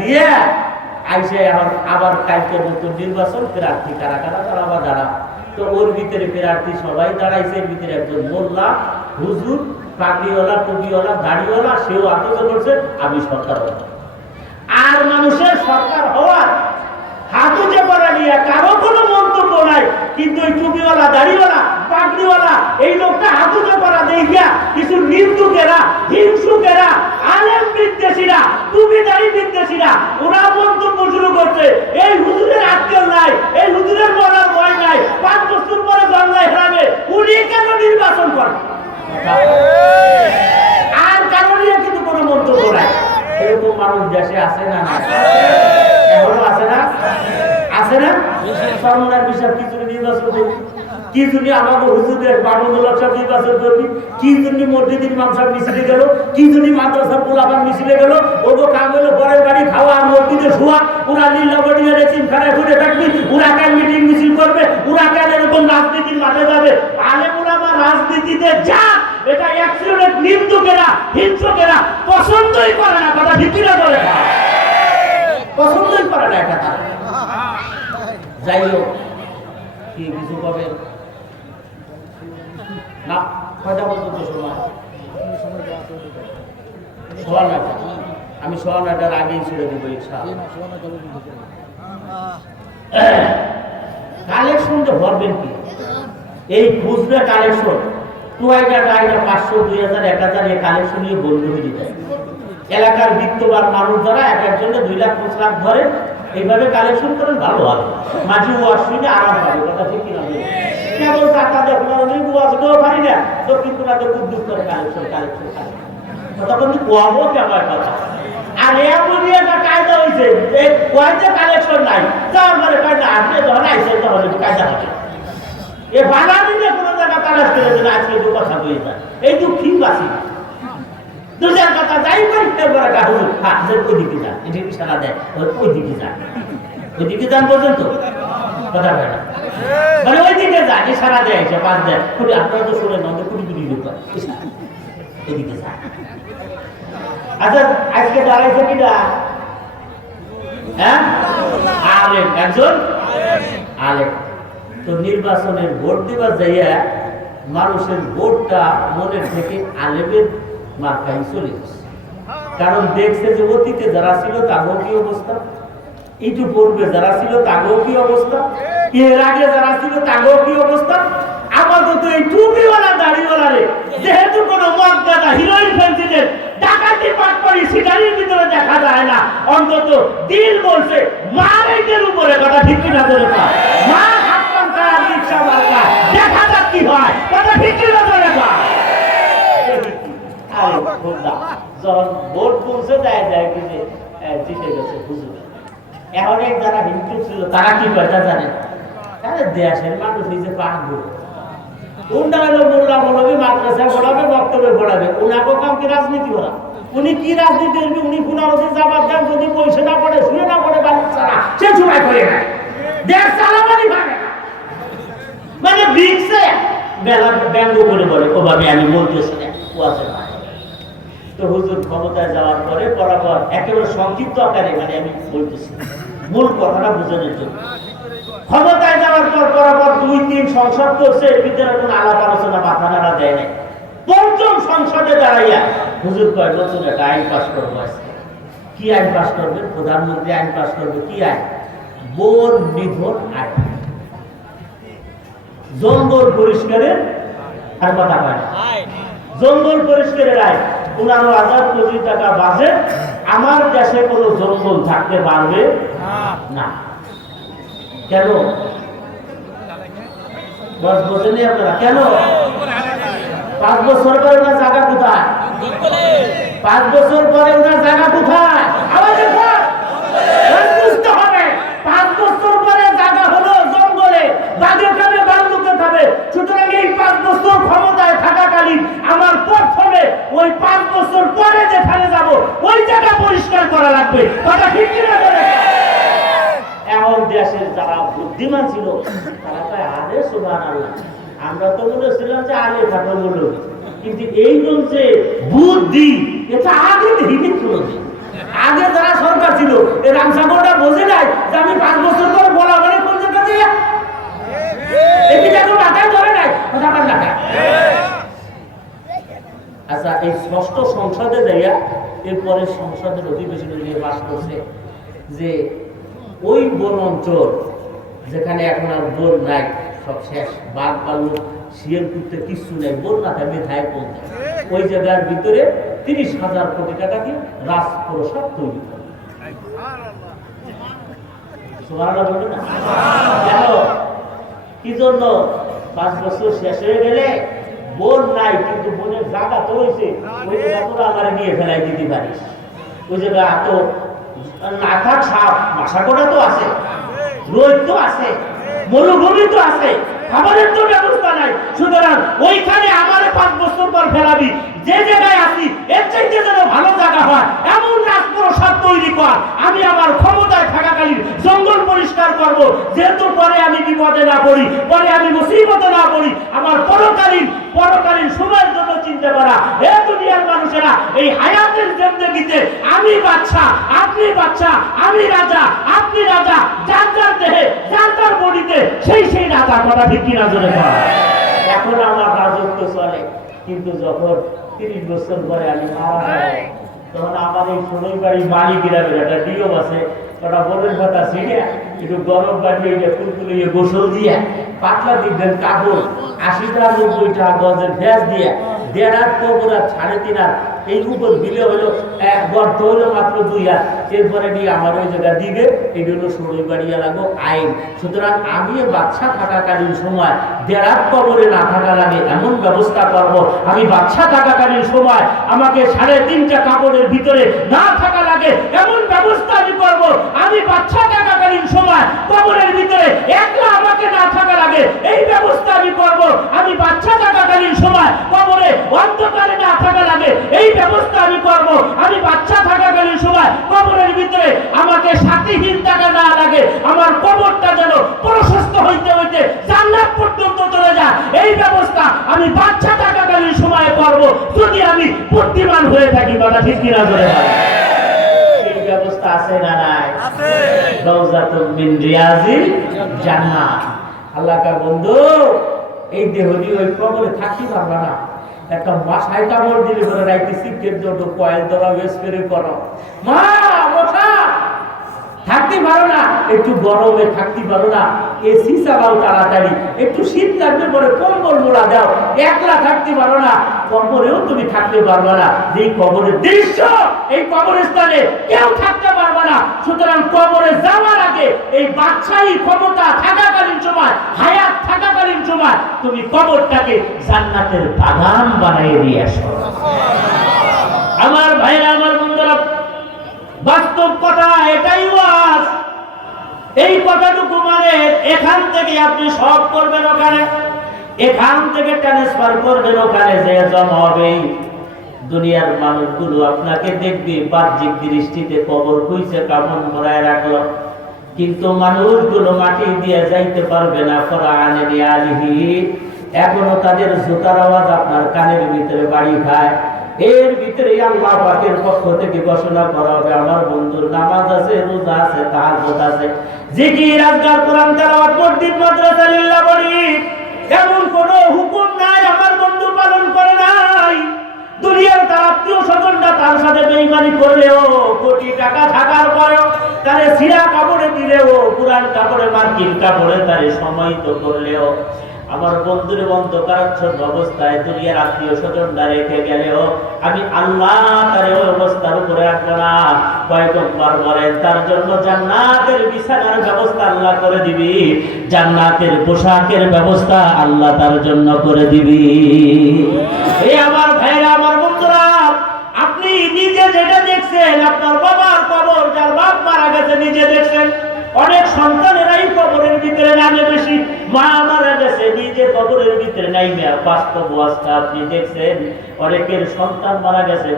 দিয়ে আইসে এখন আবার কালকে নতুন নির্বাচন প্রার্থী কারা কারা তারা আবার দাঁড়া। তো ওর ভিতরে প্রার্থী সবাই দাঁড়াইছে, এর ভিতরে একজন মোল্লা হুজুর পাগড়িওয়ালা টুপিওয়ালা দাড়িওয়ালা সেও আত্মীয় করছে আমি সরকার হব। আর মানুষের সরকার হওয়ার হাতুজে করা নিয়ে কারো কোনো মন্তব্য নাই, কিন্তু ওই টুপিওয়ালা দাড়িওয়ালা পাগড়িওয়ালা এই লোকটা হাতুজে করা দেখিয়া কিছু নিন্দুকেরা হিংসুকেরা আলেম বিদ্বেষীরা টুপি দাড়ি বিদ্বেষীরা ওরা মন্তব্য শুরু করছে এই হুজুরের আক্কেল নাই, এই হুজুরের মরার ভয় নাই, 5 বছর পরে জন্মায় হারাবে, উনি কেন নির্বাচন করেন? আর কারণ কিন্তু কোনো মন্তব্য নাই। এরকম মানুষ দেশে আছে না? এখনো আছে না? আছে না? সরমনার বিষয় কি জন্য নির্বাচন করবি, কি জন্য আমাকে হুজুরের বাবুদুল্লাহ সাহেব নির্বাচন করবি, কি জন্য মসজিদের ইমাম সাহেব মিছিলে গেল, কি জন্য মাদ্রাসার পোলাপান মিছিলে গেল, ওগো কাম হলো পরের বাড়ি খাওয়া আর মসজিদে শোয়া, ওরা লীলাবড়িয়ে রেচিমখানায় ঘুরে থাকবি, ওরা কেন মিটিং মিছিল করবে, ওরা কেন এরকম রাজনীতির মাঠে যাবে? আলেম ওলামা রাজনীতিতে যা, এটা অ্যাকসিডেন্ট নিন্দুকেরা হিংসুকেরা পছন্দই করে না, কথা ঠিক না বলে পছন্দই করে না এটা। যাই হোক, কি কিছু পাবে না? কয়টা পর্যন্ত সময়? 9:15। আমি 9:15টার আগেই ছেড়ে দেবো ইনশাআল্লাহ। কালেকশনটা ভরবেন কি? এই খুচরা কালেকশন 500, 2000, 1000 এই কালেকশন নিয়ে বন্ধ হয়ে যায়। এলাকার বিত্তবান মানুষ যারা এক একজনে 2 লাখ 5 লাখ ধরে এইভাবে কালেকশন করেন, ভালো হবে, মাঝে ওয়াশ শুনে আরাম পাবে, কথা ঠিক কিনা? কেবল টাকা দেখুন ওয়াশ দেওয়া পারি না, দক্ষিণ কোনাতে উদ্যোগ করে কালেকশন কালেকশন কালেকশন, কথা কিন্তু কোয়াবো কেমন কথা। আর এমনই একটা কায়দা হয়েছে যে কালেকশন নাই, যাওয়ার পরে কায়দা আসলে যখন আইসে তখন একটু কায়দা হবে। এ বাধা দিলে কোনো জায়গা তালাশ করে দিলে আজকে দু কথা হয়ে যায়, এই দুঃখী বাসি দুজার কথা যাই করি একটা হুজুর হাজের ওইদিকে যান, এটি ইশারা দেয় ওইদিকে যান, ওইদিকে যান পর্যন্ত কথা হয় না, মানে ওইদিকে যান ইশারা দেয়, এসে পাশ দেয় কুড়ি, আপনারা তো শুনে না কুড়ি কুড়ি লোক এদিকে যান। আচ্ছা আজকে দাঁড়াইছে কিনা? হ্যাঁ, আলেম, একজন আলেম। তো নির্বাচনের ভোট দিবার যাইয়া মানুষের ভোটটা মনের থেকে আলেমের মার্কাই চলে গেছে। কারণ দেখছে যে অতীতে যারা ছিল তাগো কি অবস্থা, একটু পূর্বে যারা ছিল তাগো কি অবস্থা, এর আগে যারা ছিল তাগো কি অবস্থা। আপাতত এই টুপিওয়ালা দাড়িওয়ালা রে যেহেতু কোনো মদ গাঁজা হিরোইন ফেন্সিদের ডাকাতি পাটপাড়ি শিকারির ভিতরে দেখা যায় না, অন্তত দিল বলছে মার এইটার উপরে, কথা ঠিক কিনা ধরে পা মা হাত পান্তা রিক্সা মার্কা দেখা যাক কি হয়, কথা ঠিক কিনা ধরে পা। যখন ভোট পৌঁছে যায় কি যে জিতে গেছে হুজুর। এখন যারা হিন্দু ছিল তারা কি কথা জানেন? দেশের মানুষ নিজে পাঠবো, কোনটা হলো মোল্লা বলবে, মাদ্রাসা পড়াবে, বক্তব্য পড়াবে, ওনাকে কাম কি রাজনীতি করা? উনি কি রাজনীতি করবে? উনি পুনরাবৃত্তি যাবার দেন, যদি পয়সা না পড়ে শুয়ে না পড়ে বাড়ি ছাড়া সে সময় করে না, দেশ চালাবারই ভাবে না, মানে বিংসে বেলা ব্যঙ্গ করে বলে ওভাবে আমি বলতেছি না ওয়াজে না। তো হুজুর ক্ষমতায় যাওয়ার পরে পরাপর একেবারে সংক্ষিপ্ত আকারে, মানে আমি বলতেছি মূল কথাটা বোঝানোর জন্য, ক্ষমতায় যাওয়ার পর পরাপর 2-3 সংসদ করছে, এর ভিতরে কোনো আলাপ আলোচনা মাথা নাড়া দেয় নাই। 5ম সংসদে দাঁড়াইয়া হুজুর কয় নতুন একটা আইন পাস করবো। কি আইন পাস করবে? প্রধানমন্ত্রী আইন পাস করবে। কি আইন? বন নিধন আইন, জঙ্গল পরিষ্কারের আর কথা পায় না, জঙ্গল পরিষ্কারের আইন। 15,000 কোটি টাকা বাজেট, আমার দেশে কোনো জঙ্গল থাকতে পারবে না। কেন বোঝেনি আপনারা? কেন 5 বছর পরে ওনার জায়গা কোথায়? 5 বছর পরে ওনার জায়গা কোথায়? বুঝতে হবে 5 বছর পরে জায়গা হলো জঙ্গলে, বাঘে খাবে, বান্দুকে খাবে। সুতরাং এই 5 বছর ক্ষমতায় থাকাকালীন আমার প্রথমে ওই 5 বছর পরে যেখানে যাব ওই জায়গা পরিষ্কার করা লাগবে, কথা ঠিক কিনা বলে? এমন দেশের যারা বুদ্ধিমান ছিল তারা কয় আরে সুবহানাল্লাহ, আমরা তো বলেছিলাম যে আলে খাটো বলো, কিন্তু এই যে বুদ্ধি এটা আগে হিন্দু ছিল। আগে যারা সরকার ছিল সংসদে যাইয়া এরপরে সংসদের অধিবেশনে গিয়ে বাস করছে যে ওই বন অঞ্চল যেখানে এখন আর বন নাই, সব শেষ, বাঘ ভাল্লুক শিয়াল কুত্তে কিছু নেই, বন না থাকবে ধায় পৌঁছে, ওই জায়গার ভিতরে 30,000 কোটি টাকা দিয়ে রাজপ্রসাদ তৈরি করে। কেন কি জন্য? 5 বছর শেষ হয়ে গেলে বন নাই, কিন্তু বনের জায়গা তো হয়েছে, ওই জায়গা আমার নিয়ে ফেলাই দিতে পারিস। ওই জায়গা এত না থাক, সাপ মাসাকোটা তো আছে, রোদ তো আছে, মরুভূমি তো আছে, খাবারের তো ব্যবস্থা নাই। সুতরাং ওইখানে আমার 5 বছর পর ফেলাবি, যে জায়গায় আছি এর চাইতে যেন ভালো জায়গা হয় এমন রাজপ্রসাদ তৈরি কর। আমি আমার ক্ষমতায় থাকাকালীন জঙ্গল পরিষ্কার করব, যেহেতু পরে আমি বিপদে না পড়ি, পরে আমি মুসিবতে না পড়ি, আমার পরকালীন সময়ের জন্য চিন্তা করা। এ দুনিয়ার মানুষেরা, এই হায়াতের জিন্দেগিতে আমি বাদশা, আপনি বাদশা, আমি রাজা, আপনি রাজা, যার যার দেহে, যার যার বডিতে সেই রাজা। কথা ঠিক কিনা জোরে কর। এখন আমার রাজত্ব চলে, কিন্তু যখন 30 বছর পরে আমি মারা যাই, তখন আমার এই সোনাই বাড়ির মালিক গ্রামের একটা নিয়ম আছে, ওটা বলের কথা ছিঁড়ে একটু গরম পানি ফুলকুলি গোসল দিয়ে পাতলা দিবেন কাপড় 80টা 90টা গজের ভেজ দিয়ে 1.5 হাত কবর আর 3.5 হাত এই উপর দিলে হলো গর্ত হলো মাত্র 2 হাত, এরপরে নিয়ে আমার ওই জায়গা দিবে, এই জন্য সোনাই বাড়িয়া লাগো আইন। সুতরাং আমি বাচ্চা থাকাকালীন সময় 1.5 হাত কবরে না থাকা লাগে এমন ব্যবস্থা করব। আমি বাচ্চা থাকাকালীন সময় আমাকে 3.5টা কাপড়ের ভিতরে না থাকা লাগে এমন ব্যবস্থা আমি করব। আমি বাচ্চা থাকাকালীন সময় কবরের ভিতরে একলা আমাকে না থাকা লাগে এই ব্যবস্থা আমি করব। আমি বাচ্চা থাকাকালীন সময় কবরে অন্ধকারে না থাকা লাগে এই ব্যবস্থা আমি করব। আমি বাচ্চা থাকাকালীন সময় কবরের ভিতরে আমাকে সাথীহীন থাকা না লাগে, আমার কবরটা যেন প্রশস্ত হইতে হইতে জান্নাত পর্যন্ত চলে যায় এই ব্যবস্থা আমি বাচ্চা থাকাকালীন সময় করব, যদি আমি বুদ্ধিমান হয়ে থাকি। কথা ঠিক কিনা জোরে বলেন। এই ব্যবস্থা আছে না নাই? আছে। রওজাতুম মিন রিয়াজিল জান্নাহ। আল্লাহ কা বন্ধু, এই দেহ দিয়ে ওই কবরে থাকতে পারবা না। একটা মাথায় কামড় দিলে করে রাইতে সিগারেট জটো কয়েল ধরা স্প্রে করো, মা ওঠা থাকতে পারো না, একটু গরমে থাকতে পারো না, এসি চালাও তাড়াতাড়ি, একটু শীত লাগবে পরে কম্বল মোড়া দাও, একলা থাকতে পারো না, কবরেও তুমি থাকতে পারবে না। যেই কবরের দৃশ্য, এই কবরস্থানে কেউ থাকতে পারবে না। সুতরাং কবরে যাওয়ার আগে এই বাদশাহী ক্ষমতা থাকাকালীন সময়, হায়াত থাকাকালীন সময় তুমি কবরটাকে জান্নাতের বাগান বানিয়ে দিয়ে আসো। আমার ভাইরা, আমার বন্ধুরা, বাস্তব কথা এটাই ওয়াজ। এই কথাটুকু মানে এখান থেকে আপনি সব করবেন ওখানে, এখান থেকে ট্রান্সফার করবেন ওখানে, যে জমা হবে। দুনিয়ার মানুষগুলো আপনাকে দেখবে বাহ্যিক দৃষ্টিতে, কবর খুঁজছে কামন ভরায় রাখলো, কিন্তু মানুষগুলো মাটি দিয়ে যাইতে পারবে না। কোরআনে আলিহি এখনো তাদের জুতার আওয়াজ আপনার কানের ভিতরে বাড়ি খায়। এর ভিতরে আল্লাহ পাকের পক্ষ থেকে ঘোষণা করা হবে, আমার বন্ধুর নামাজ আছে, রোজা আছে, তাহাজ্জুদ আছে, জিকির, আজকার, কোরআন তেলাওয়াত, মসজিদ, মাদ্রাসা, লিল্লাহ বলি, এমন কোন হুকুম নাই আমার বন্ধু পালন করে নাই। দুনিয়ার তার আত্মীয় স্বজনরা তার সাথে বেঈমানি করলেও, কোটি টাকা থাকার পরেও, তারে সিরা কাপড়ে দিলেও, কোরআন কাপড়ে, মার্কিন কাপড়ে তারে সমাহিত করলেও, আমার বন্ধুর অন্ধকারাচ্ছন্ন অবস্থায় দুনিয়ার আত্মীয় স্বজনরা রেখে গেলেও আমি আল্লাহ তার ওই অবস্থার উপরে রাখবো না। পয়গম্বর বলেন তার জন্য জান্নাতের বিছানার ব্যবস্থা আল্লাহ করে দিবি, জান্নাতের পোশাকের ব্যবস্থা আল্লাহ তার জন্য করে দিবি। এই আমার ভাইরা, আমার বন্ধুরা, আপনি নিজে যেটা দেখছেন, আপনার বাবার কবর, যার বাপ মারা গেছে নিজে দেখছেন। অনেক সন্তানেরাই কবরের ভিতরে নামে, বেশি মা মারা গেছে নিজে কবরের ভিতরে নাইমে বাস্তব অবস্থা আপনি দেখছেন। অনেকের সন্তান মারা গেছে,